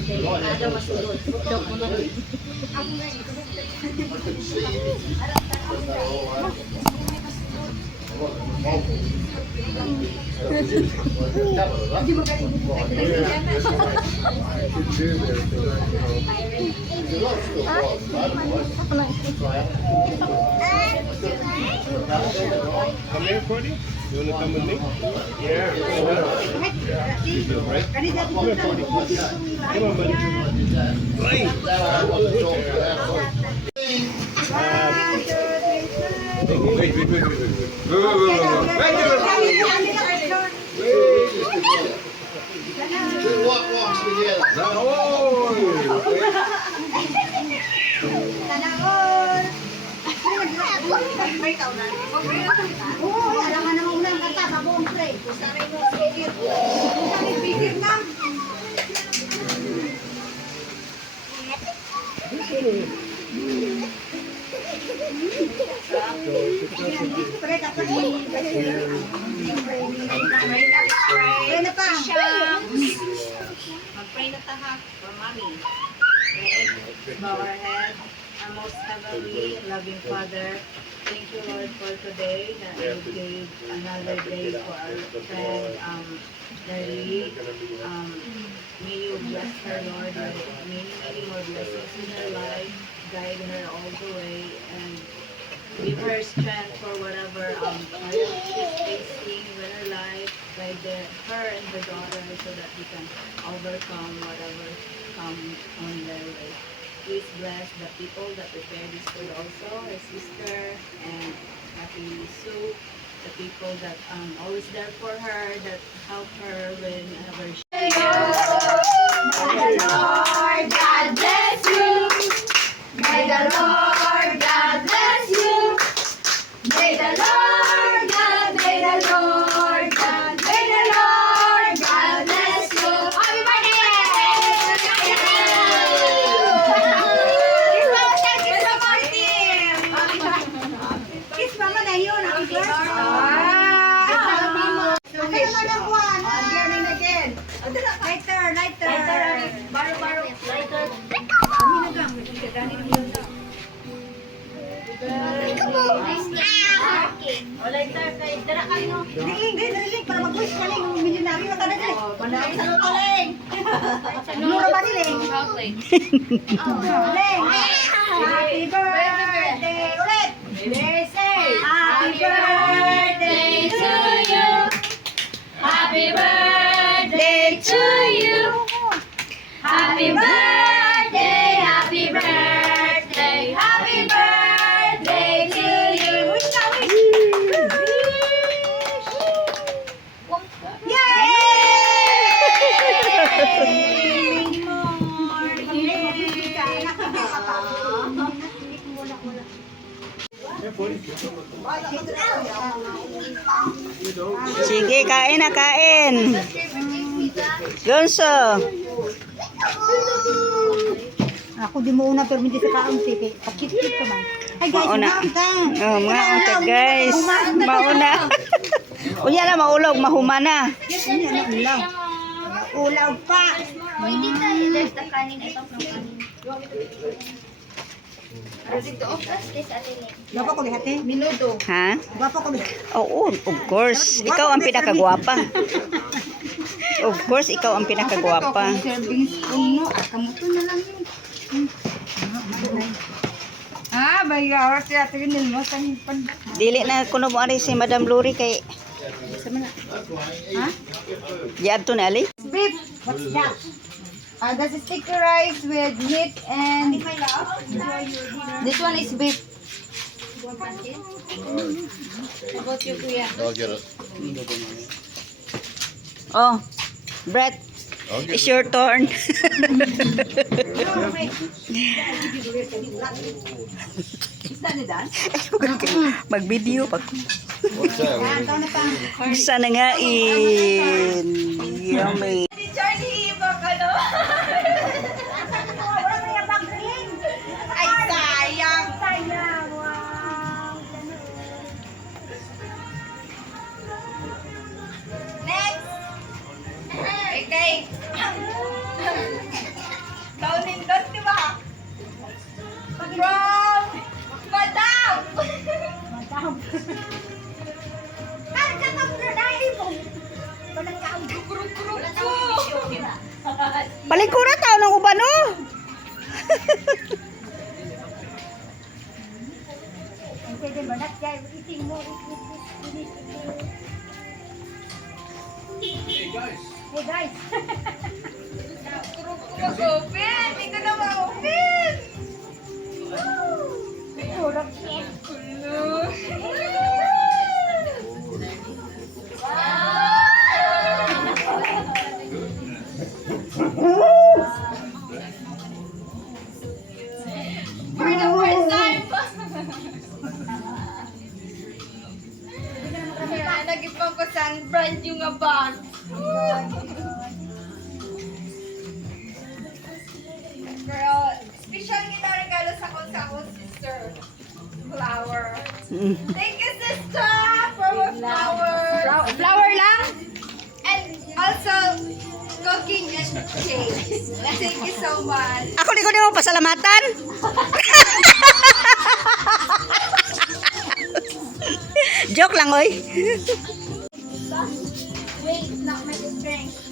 Ada masulod. Chok mo na. Come here, Courtney. You want to come with me? Yeah. Right? Come here, Courtney. Come on, buddy. Play. Wait. Walk together. Alam ka naman unang kanta, mabuong pre. Saray mo, sige. Saray, bigir na. Pre, dapat pray na pa. Mag-pray na taha for mommy. Okay? Bow our head. Our most heavenly, loving Father, thank you, Lord, for today that you gave another day for our friend, Nelly. May you bless her, Lord, with many more blessings in her life, guide her all the way, and give her strength for whatever trial she's facing in her life. Guide her and the daughter so that we can overcome whatever comes on their way. Please bless the people that prepare this food also, her sister and Happy Sue, the people that always there for her, that help her whenever she... May the Lord God bless you. May the Lord God bless you. May the Lord God, may the Lord God, may the Lord God bless you. Happy birthday! Kiss mama na yun. Happy birthday! Okay, naman ang buwan. Again. Lighter. Baro, lighter. O lighter, kay dara kayo. Diling. Para mag-wish ka lang. Milyonaryo na talaga. Pandaang sa lupaling. Nura ba diling? Diling. Happy birthday. Ulit. Happy birthday to you. Happy birthday to you. Happy birthday, happy birthday, happy birthday to you. Wish na, wish. Sige, kain na, kain. Gonso. Ako di mo una pero hindi sa kaon sige. Pakit-kit ka man. Ay guys, Mauna. mauna. Oh, mauna guys. Mauna. Unya na maulog, mahumana. Ulaw pa. Pwede tayo. There's the kanin. Ito ng kanin. Gwapo ko lihat eh. Minuto. Ha? Gwapo ko lihat. Oo, of course. Ikaw ang pinakagwapa. Of course, ikaw ang pinakagwapa. Serving spoon mo. Kamuto na lang yun. Bayaw. Siya tingin mo sa pan. Dili na kuno mo ari si Madam Lori kay Ha? Yadto na ali. Beef. What's that? That's a sticky rice with meat and this one is beef. How about you, Kuya? I'll get it. Oh, Brett, I'll get it's your turn. Mag-video pag What's that? sana nga in. Yummy. Ay, sayang. Wow. Next. Okay. Palikuran tao ng uban, oh. Pwede ba? Not guys, eating more. Hey guys. Mag-open! Hindi ko na ma-open! Tulog. For the first time! Kaya nag-ipang ko sa brand new nga bag. Girl, special kita regalo sa akong sister. Flower. Thank you, sister, for my flower. Flower lang? And also, cooking and cakes. Thank you so much. Ako di ko mo pasalamatan. Joke lang, oy. Wait, not my strength.